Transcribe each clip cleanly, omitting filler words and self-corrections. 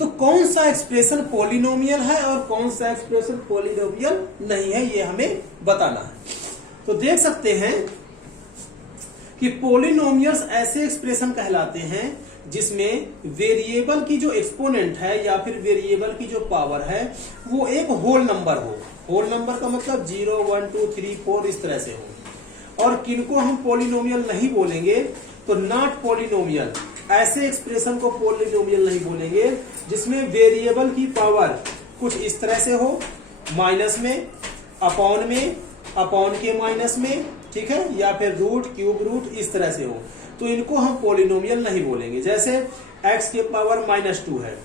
तो कौन सा एक्सप्रेशन पॉलिनोमियल है और कौन सा एक्सप्रेशन पॉलिनोमियल नहीं है, ये हमें बताना है। तो देख सकते हैं कि पॉलिनोमियल्स ऐसे एक्सप्रेशन कहलाते हैं जिसमें वेरिएबल की जो एक्सपोनेंट है या फिर वेरिएबल की जो पावर है वो एक होल नंबर हो। होल नंबर का मतलब 0, 1, 2, 3, 4 इस तरह से हो। और किनको हम पॉलिनोमियल नहीं बोलेंगे तो नॉट पॉलिनोमियल, ऐसे एक्सप्रेशन को पॉलिनोमियल नहीं बोलेंगे जिसमें वेरिएबल की पावर कुछ इस तरह से हो, माइनस में, अपॉन के माइनस में, ठीक है, या फिर रूट, क्यूब रूट इस तरह से हो, तो इनको हम पॉलिनोमियल नहीं बोलेंगे। जैसे x के पावर -2 है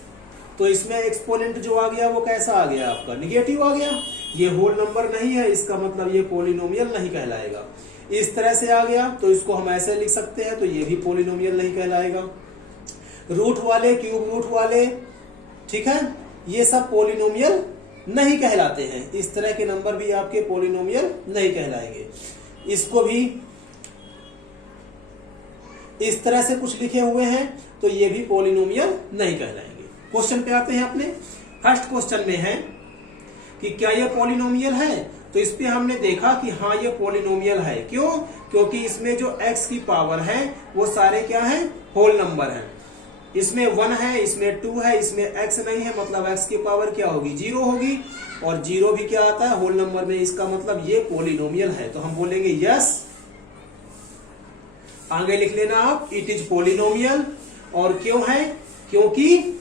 तो इसमें एक्सपोनेंट जो आ गया वो कैसा आ गया, आपका निगेटिव आ गया, ये होल नंबर नहीं है, इसका मतलब ये पॉलिनोमियल नहीं कहलाएगा। इस तरह से आ गया तो इसको हम ऐसे लिख सकते हैं, तो ये भी पॉलिनोमियल नहीं कहलाएगा। रूट वाले, क्यूब रूट वाले, ठीक है, ये सब पॉलिनोमियल नहीं कहलाते हैं। इस तरह के नंबर भी आपके पॉलिनोमियल नहीं कहलाएंगे। इसको भी इस तरह से कुछ लिखे हुए हैं तो ये भी पॉलिनोमियल नहीं कहलाएंगे। क्वेश्चन पे आते हैं अपने। फर्स्ट क्वेश्चन में है कि क्या ये पॉलिनोमियल है, तो इस पे हमने देखा कि हाँ ये पॉलिनोमियल है। क्यों? क्योंकि इसमें जो x की पावर है वो सारे क्या है, होल नंबर हैं। इसमें 1 है, इसमें 2 है, इसमें x नहीं है, मतलब x की पावर क्या होगी, 0 होगी। और 0 भी क्या आता है, होल नंबर में, इसका मतलब ये पॉलिनोमियल है। तो हम बोलेंगे यस। आगे लिख लेना आप, इट इज पॉलिनोमियल। और क्यों है? क्योंकि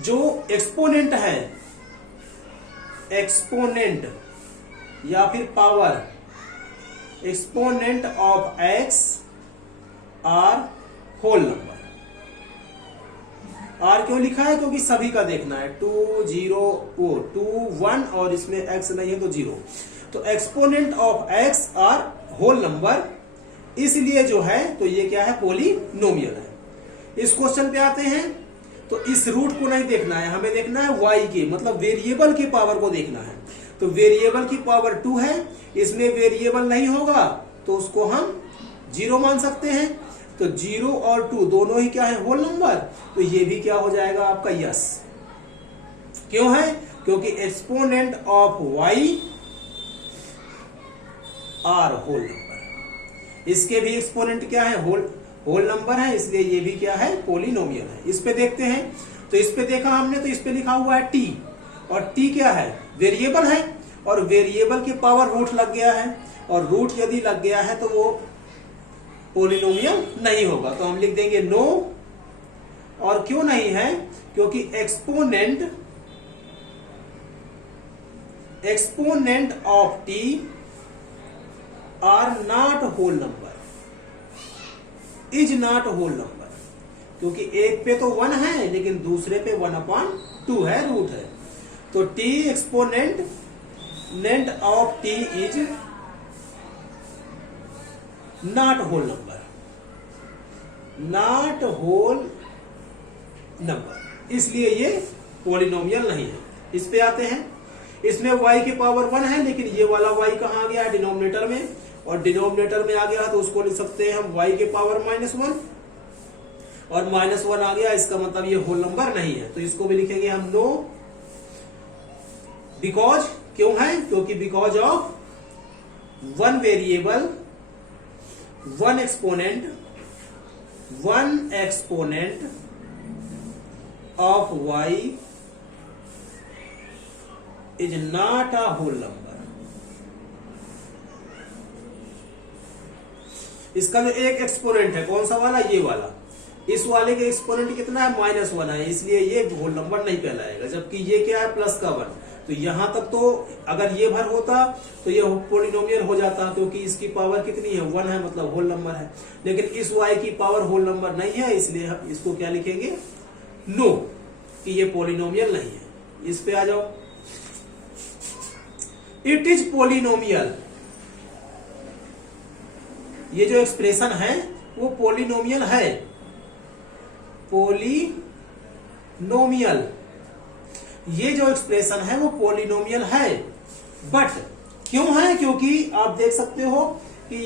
जो एक्सपोनेंट है, एक्सपोनेंट या फिर power, exponent of x are whole number. Are क्यों लिखा है? क्योंकि सभी का देखना है, 2, 0, 2, 1 और इसमें x नहीं है तो 0। तो exponent of x are whole number, इसलिए जो है तो ये क्या है, पॉलिनोमियल है। इस क्वेश्चन पे आते हैं तो इस रूट को नहीं देखना है, हमें देखना है y के, मतलब वेरिएबल की पावर को देखना है। तो वेरिएबल की पावर 2 है, इसमें वेरिएबल नहीं होगा तो उसको हम 0 मान सकते हैं। तो 0 और 2 दोनों ही क्या है, होल नंबर, तो ये भी क्या हो जाएगा आपका यस। क्यों है? क्योंकि exponent of y are whole number, इसके भी एक्सपोनेंट क्या है, होल नंबर है, इसलिए ये भी क्या है, पॉलिनोमियल है। इस पे देखते हैं, तो इस पे देखा हमने, तो इस पे लिखा हुआ है t, और t क्या है, वेरिएबल है, और वेरिएबल की पावर रूट लग गया है, और रूट यदि लग गया है तो वो पॉलिनोमियल नहीं होगा। तो हम लिख देंगे नो। और क्यों नहीं है? क्योंकि exponent of t are not whole number, is not whole number. क्योंकि एक पे तो 1 है लेकिन दूसरे पे 1/2 है, रूट है। तो t exponent of t is not whole number, not whole number, इसलिए ये पॉलिनोमियल नहीं है। इस पे आते हैं, इसमें y की पावर 1 है, लेकिन ये वाला y कहाँ आ गया है, डिनोमिनेटर में, और डिनोमिनेटर में आ गया तो उसको लिख सकते हैं हम y के पावर -1, और -1 आ गया, इसका मतलब ये होल नंबर नहीं है। तो इसको भी लिखेंगे हम नो। बिकॉज, क्यों है? क्योंकि because of 1 variable, 1 exponent of y is not a whole number. इसका जो एक एक्सपोनेंट है, कौन सा वाला, ये वाला, इस वाले के एक्सपोनेंट कितना है, -1 है, इसलिए ये होल नंबर नहीं कहलाएगा। जबकि ये क्या है, प्लस का 1, तो यहां तक तो अगर ये भर होता तो ये पॉलिनोमियल हो जाता, क्योंकि इसकी पावर कितनी है, 1 है, मतलब होल नंबर है। लेकिन इस y की पावर होल नंबर नहीं है, इसलिए हम इसको क्या लिखेंगे, नो, कि ये पॉलिनोमियल नहीं है। इस पे आ जाओ, इट इज पॉलिनोमियल। ये जो एक्सप्रेशन है वो पॉलिनोमियल है, पॉलिनोमियल, ये जो एक्सप्रेशन है वो पॉलिनोमियल है। बट क्यों है? क्योंकि आप देख सकते हो कि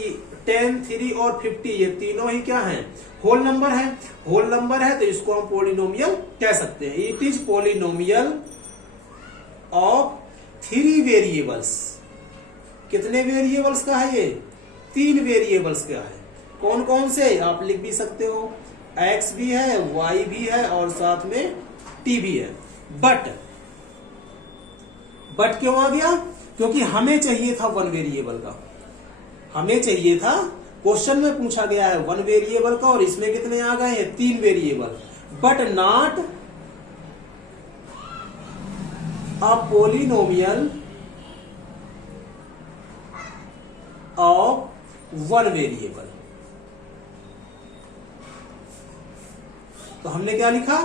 10, 3 और 50 ये तीनों ही क्या हैं, होल नंबर है। होल नंबर है तो इसको हम पॉलिनोमियल कह सकते हैं। It is polynomial of 3 variables. कितने वेरिएबल्स का है ये, 3 वेरिएबल्स का है। कौन कौन से आप लिख भी सकते हो, x भी है, y भी है और साथ में t भी है। बट क्यों आ गया, क्योंकि हमें चाहिए था 1 वेरिएबल का, हमें चाहिए था, क्वेश्चन में पूछा गया है 1 वेरिएबल का और इसमें कितने आ गए हैं, 3 variable. But not a polynomial of 1 variable. तो हमने क्या लिखा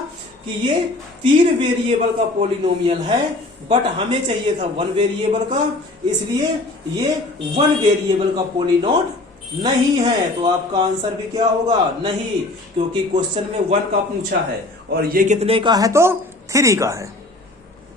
कि ये 3 वेरिएबल का पॉलिनोमियल है, बट हमें चाहिए था 1 वेरिएबल का, इसलिए ये 1 वेरिएबल का पॉलिनोड नहीं है। तो आपका आंसर भी क्या होगा, नहीं, क्योंकि क्वेश्चन में 1 का पूछा है और ये कितने का है, तो 3 का है।